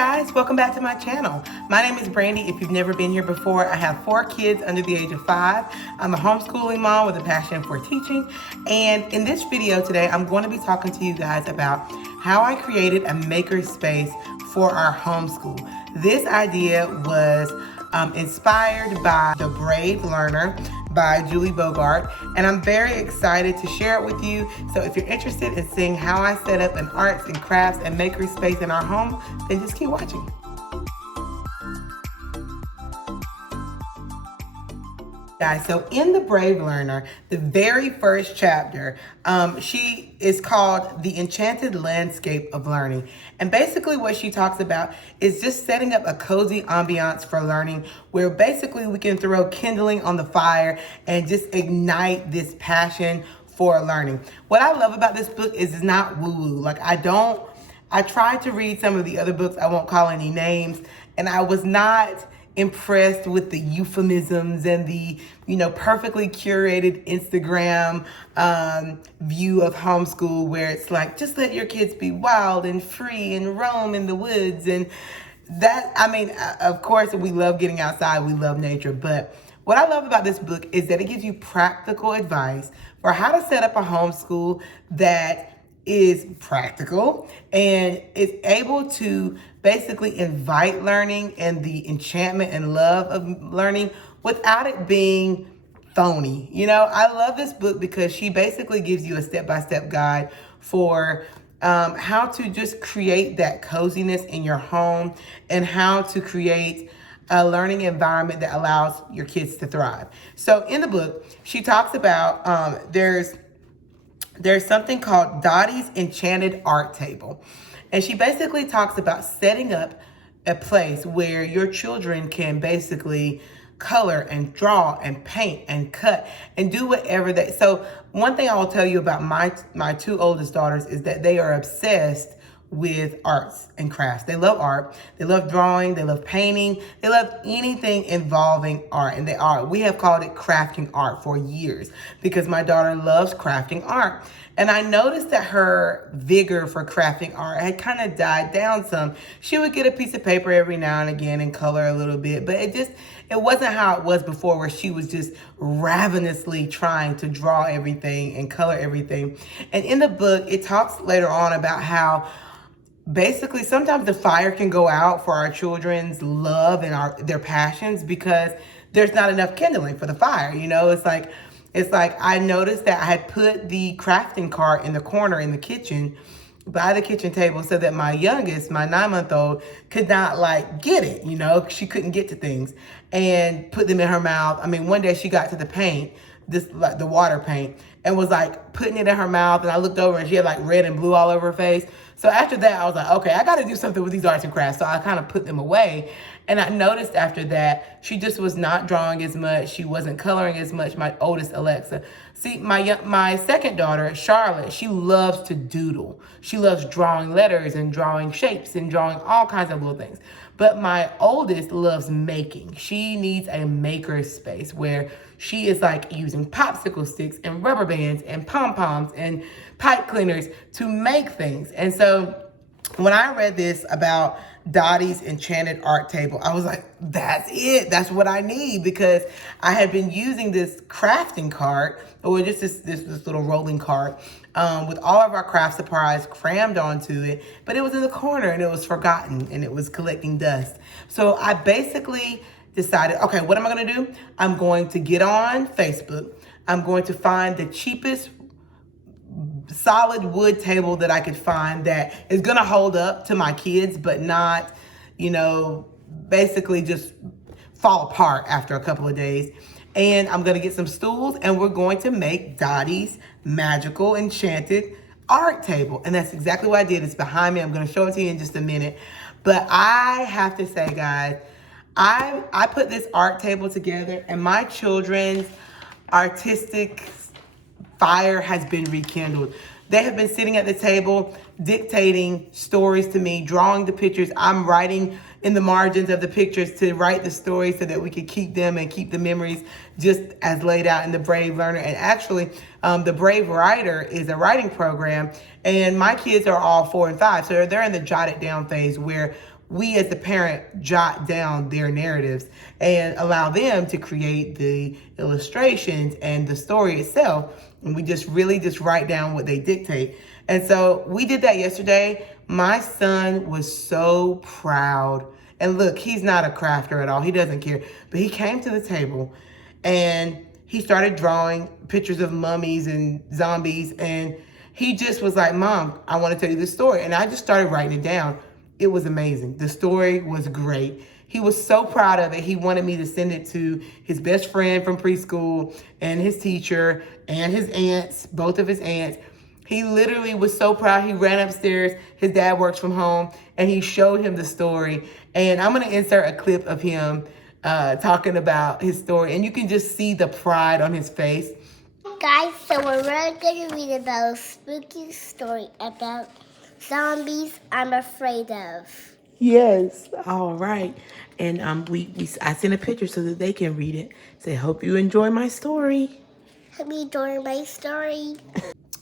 guys, welcome back to my channel. My name is Brandy. If you've never been here before, I have 4 kids under the age of 5. I'm a homeschooling mom with a passion for teaching. And in this video today, I'm going to be talking to you guys about how I created a maker space for our homeschool. This idea was inspired by The Brave Learner by Julie Bogart, and I'm very excited to share it with you. So if you're interested in seeing how I set up an arts and crafts and maker space in our home, then just keep watching. Guys, so in The Brave Learner, the very first chapter, she is called The Enchanted Landscape of Learning. And basically what she talks about is just setting up a cozy ambiance for learning, where basically we can throw kindling on the fire and just ignite this passion for learning. What I love about this book is it's not woo-woo. I tried to read some of the other books, I won't call any names, and I was not impressed with the euphemisms and the, perfectly curated Instagram view of homeschool, where it's like, just let your kids be wild and free and roam in the woods. And that, of course, we love getting outside, we love nature, but what I love about this book is that it gives you practical advice for how to set up a homeschool that is practical and is able to basically invite learning and the enchantment and love of learning without it being phony. I love this book because she basically gives you a step-by-step guide for how to just create that coziness in your home and how to create a learning environment that allows your kids to thrive. So in the book, she talks about there's something called Dottie's Enchanted Art Table. And she basically talks about setting up a place where your children can basically color and draw and paint and cut and do whatever they. So one thing I will tell you about my 2 oldest daughters is that they are obsessed with arts and crafts. They love art, they love drawing, they love painting, they love anything involving art. And we have called it crafting art for years because my daughter loves crafting art. And I noticed that her vigor for crafting art had kind of died down some. She would get a piece of paper every now and again and color a little bit, but it wasn't how it was before, where she was just ravenously trying to draw everything and color everything. And in the book, it talks later on about how basically sometimes the fire can go out for our children's love and their passions because there's not enough kindling for the fire. It's like I noticed that I had put the crafting cart in the corner in the kitchen by the kitchen table so that my youngest, my 9-month-old, could not get it. She couldn't get to things and put them in her mouth. One day she got to the paint, the water paint, and was putting it in her mouth, and I looked over and she had red and blue all over her face. So after that, I was like, okay, I got to do something with these arts and crafts. So I kind of put them away. And I noticed after that, she just was not drawing as much. She wasn't coloring as much, my oldest, Alexa. See, my second daughter, Charlotte, she loves to doodle. She loves drawing letters and drawing shapes and drawing all kinds of little things. But my oldest loves making. She needs a maker space where she is using popsicle sticks and rubber bands and pom-poms and pipe cleaners to make things. And so when I read this about Dottie's Enchanted Art Table, I was like, that's it. That's what I need, because I had been using this crafting cart, or just this little rolling cart, with all of our craft supplies crammed onto it, but it was in the corner and it was forgotten and it was collecting dust. So I basically decided, okay, what am I going to do? I'm going to get on Facebook. I'm going to find the cheapest solid wood table that I could find that is going to hold up to my kids, but not, basically just fall apart after a couple of days. And I'm going to get some stools, and we're going to make Dottie's magical enchanted art table. And that's exactly what I did. It's behind me. I'm going to show it to you in just a minute. But I have to say, guys, I put this art table together, and my children's artistic fire has been rekindled. They have been sitting at the table dictating stories to me, drawing the pictures. I'm writing in the margins of the pictures to write the stories so that we could keep them and keep the memories just as laid out in the Brave Learner. And actually, the Brave Writer is a writing program, and my kids are all 4 and 5. So they're in the jot it down phase, where we as the parent jot down their narratives and allow them to create the illustrations and the story itself. And we just really just write down what they dictate. And so we did that yesterday. My son was so proud. And look, he's not a crafter at all. He doesn't care. But he came to the table and he started drawing pictures of mummies and zombies. And he just was like, Mom, I want to tell you this story. And I just started writing it down. It was amazing. The story was great. He was so proud of it. He wanted me to send it to his best friend from preschool and his teacher and his aunts, both of his aunts. He literally was so proud. He ran upstairs. His dad works from home, and he showed him the story. And I'm going to insert a clip of him talking about his story, and you can just see the pride on his face. Guys, so we're really going to read about a spooky story about zombies I'm afraid of. Yes, all right. And I sent a picture so that they can read it. Say, hope you enjoy my story. Hope you enjoy my story.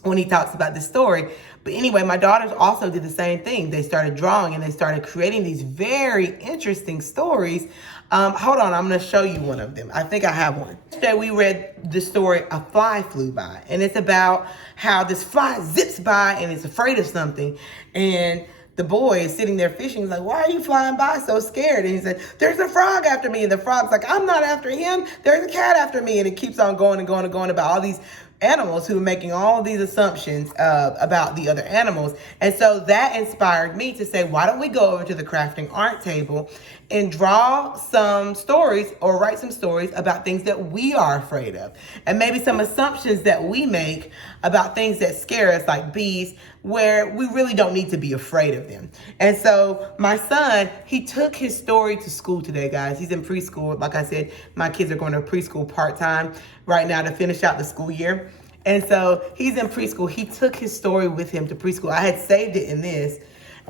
When he talks about the story. But anyway, my daughters also did the same thing. They started drawing and they started creating these very interesting stories. Hold on, I'm going to show you one of them. I think I have one. Today we read the story, A Fly Flew By. And it's about how this fly zips by and is afraid of something. And the boy is sitting there fishing. He's like, why are you flying by so scared? And he said, there's a frog after me. And the frog's like, I'm not after him. There's a cat after me. And it keeps on going and going and going about all these animals who are making all these assumptions about the other animals. And so that inspired me to say, why don't we go over to the crafting art table and draw some stories or write some stories about things that we are afraid of, and maybe some assumptions that we make about things that scare us, like bees, where we really don't need to be afraid of them. And so my son, he took his story to school today, guys. He's in preschool. Like I said, my kids are going to preschool part-time right now to finish out the school year. And so he's in preschool. He took his story with him to preschool. I had saved it in this.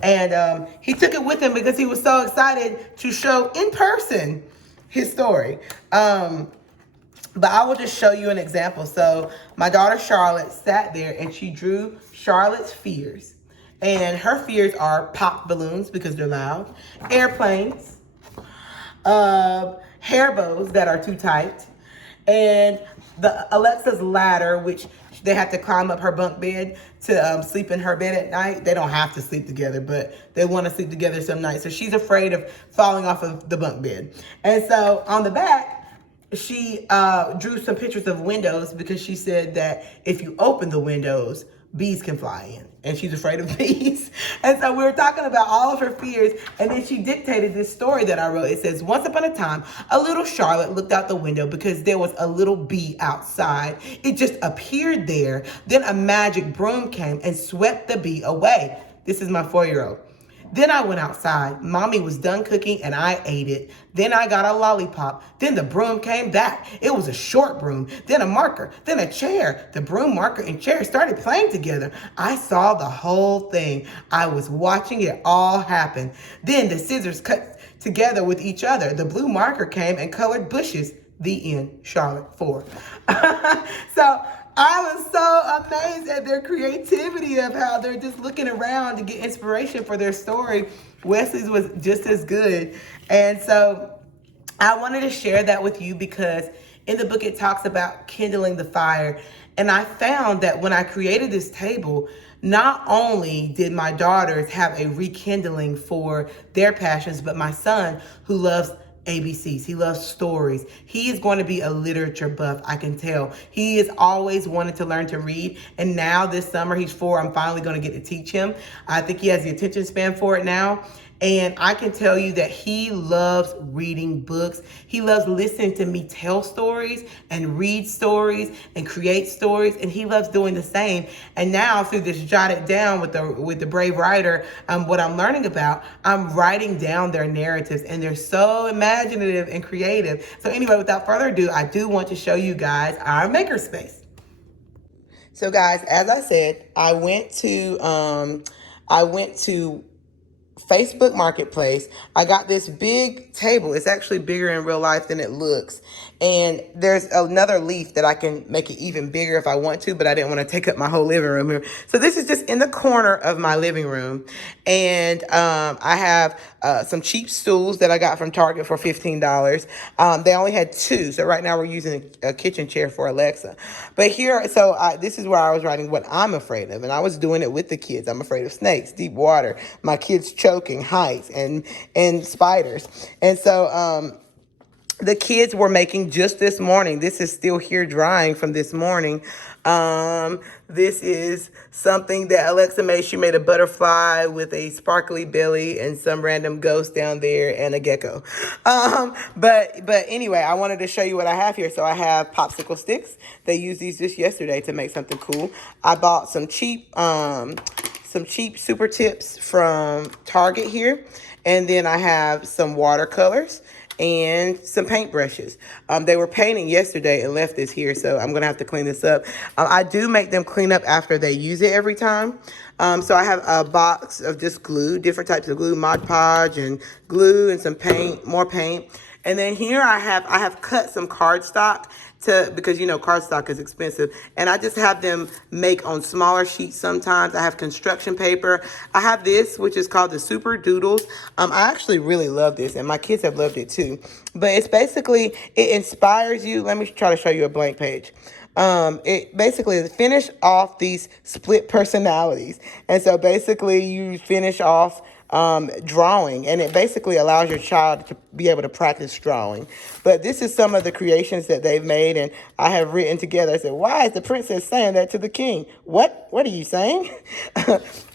And he took it with him because he was so excited to show in person his story. But I will just show you an example. So my daughter Charlotte sat there and she drew Charlotte's fears. And her fears are pop balloons because they're loud, airplanes, hair bows that are too tight, and the Alexa's ladder, which they have to climb up her bunk bed to sleep in her bed at night. They don't have to sleep together, but they want to sleep together some nights. So she's afraid of falling off of the bunk bed. And so on the back, she drew some pictures of windows because she said that if you open the windows, bees can fly in. And she's afraid of bees. And so we were talking about all of her fears. And then she dictated this story that I wrote. It says, once upon a time, a little Charlotte looked out the window because there was a little bee outside. It just appeared there. Then a magic broom came and swept the bee away. This is my 4-year-old. Then I went outside. Mommy was done cooking and I ate it. Then I got a lollipop. Then the broom came back. It was a short broom, then a marker, then a chair. The broom, marker, and chair started playing together. I saw the whole thing. I was watching it all happen. Then the scissors cut together with each other. The blue marker came and colored bushes. The end. Charlotte 4. So I was so amazed at their creativity of how they're just looking around to get inspiration for their story. Wesley's was just as good. And so I wanted to share that with you because in the book it talks about kindling the fire. And I found that when I created this table, not only did my daughters have a rekindling for their passions, but my son, who loves ABCs. He loves stories. He is going to be a literature buff, I can tell. He has always wanted to learn to read. And now this summer, he's 4, I'm finally going to get to teach him. I think he has the attention span for it now. And I can tell you that he loves reading books. He loves listening to me tell stories and read stories and create stories. And he loves doing the same. And now through this Jotted Down with the Brave Writer, what I'm learning about, I'm writing down their narratives. And they're so imaginative and creative. So anyway, without further ado, I do want to show you guys our makerspace. So guys, as I said, I went to Facebook Marketplace. I got this big table. It's actually bigger in real life than it looks. And there's another leaf that I can make it even bigger if I want to, but I didn't want to take up my whole living room here. So this is just in the corner of my living room. And I have some cheap stools that I got from Target for $15. They only had two. So right now we're using a kitchen chair for Alexa. But here, this is where I was writing what I'm afraid of. And I was doing it with the kids. I'm afraid of snakes, deep water, my kids choking, heights, and spiders. And so the kids were making just this morning. This is still here drying from this morning. This is something that Alexa made. She made a butterfly with a sparkly belly and some random ghost down there and a gecko. But anyway, I wanted to show you what I have here. So I have popsicle sticks. They used these just yesterday to make something cool. I bought some cheap super tips from Target here. And then I have some watercolors and some paintbrushes. They were painting yesterday and left this here, so I'm gonna have to clean this up. I do make them clean up after they use it every time. So I have a box of just glue, different types of glue, Mod Podge and glue and some paint, more paint. And then here I have cut some cardstock because cardstock is expensive, and I just have them make on smaller sheets sometimes. I have construction paper. I have this, which is called the Super Doodles. I actually really love this, and my kids have loved it too. But it's basically, it inspires you. Let me try to show you a blank page. It basically finish off these split personalities. And so basically you finish off drawing, and it basically allows your child to be able to practice drawing. But this is some of the creations that they've made, and I have written together. I said, why is the princess saying that to the king? What are you saying?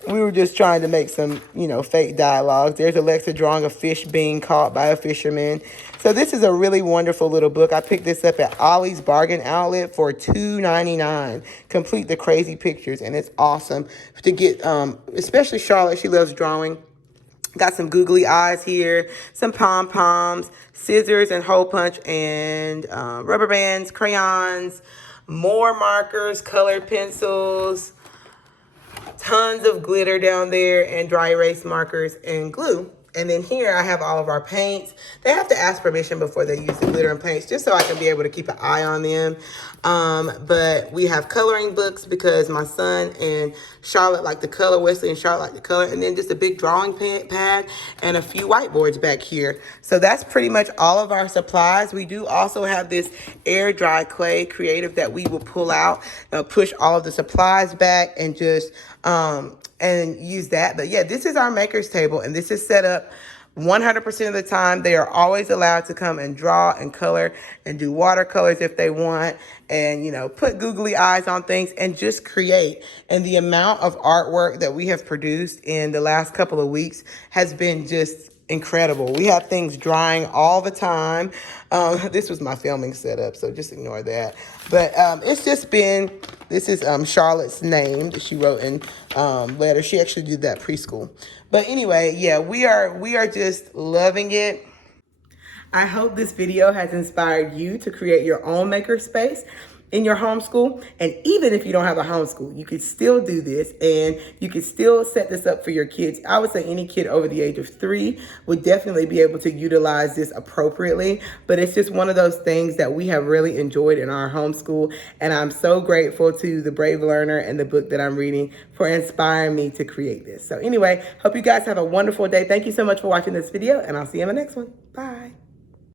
We were just trying to make some, fake dialogues. There's Alexa drawing a fish being caught by a fisherman. So this is a really wonderful little book. I picked this up at Ollie's Bargain Outlet for $2.99. Complete the crazy pictures, and it's awesome to get, especially Charlotte. She loves drawing. Got some googly eyes here, some pom-poms, scissors and hole punch, and rubber bands, crayons, more markers, colored pencils, tons of glitter down there, and dry erase markers and glue. And then here I have all of our paints. They have to ask permission before they use the glitter and paints, just so I can be able to keep an eye on them. But we have coloring books because my son and Charlotte like to color, Wesley and Charlotte like to color, and then just a big drawing pad and a few whiteboards back here. So that's pretty much all of our supplies. We do also have this air dry clay creative that we will pull out, push all of the supplies back and just and use that. But yeah, this is our maker's table, and this is set up 100% of the time. They are always allowed to come and draw and color and do watercolors if they want, and put googly eyes on things and just create. And the amount of artwork that we have produced in the last couple of weeks has been just incredible. We have things drying all the time. This was my filming setup, so just ignore that. But it's just been, this is Charlotte's name that she wrote in letter. She actually did that preschool. But anyway, yeah, we are just loving it. I hope this video has inspired you to create your own makerspace in your homeschool. And even if you don't have a homeschool, you could still do this, and you could still set this up for your kids. I would say any kid over the age of 3 would definitely be able to utilize this appropriately. But it's just one of those things that we have really enjoyed in our homeschool. And I'm so grateful to The Brave Learner and the book that I'm reading for inspiring me to create this. So anyway, hope you guys have a wonderful day. Thank you so much for watching this video, and I'll see you in the next one. Bye.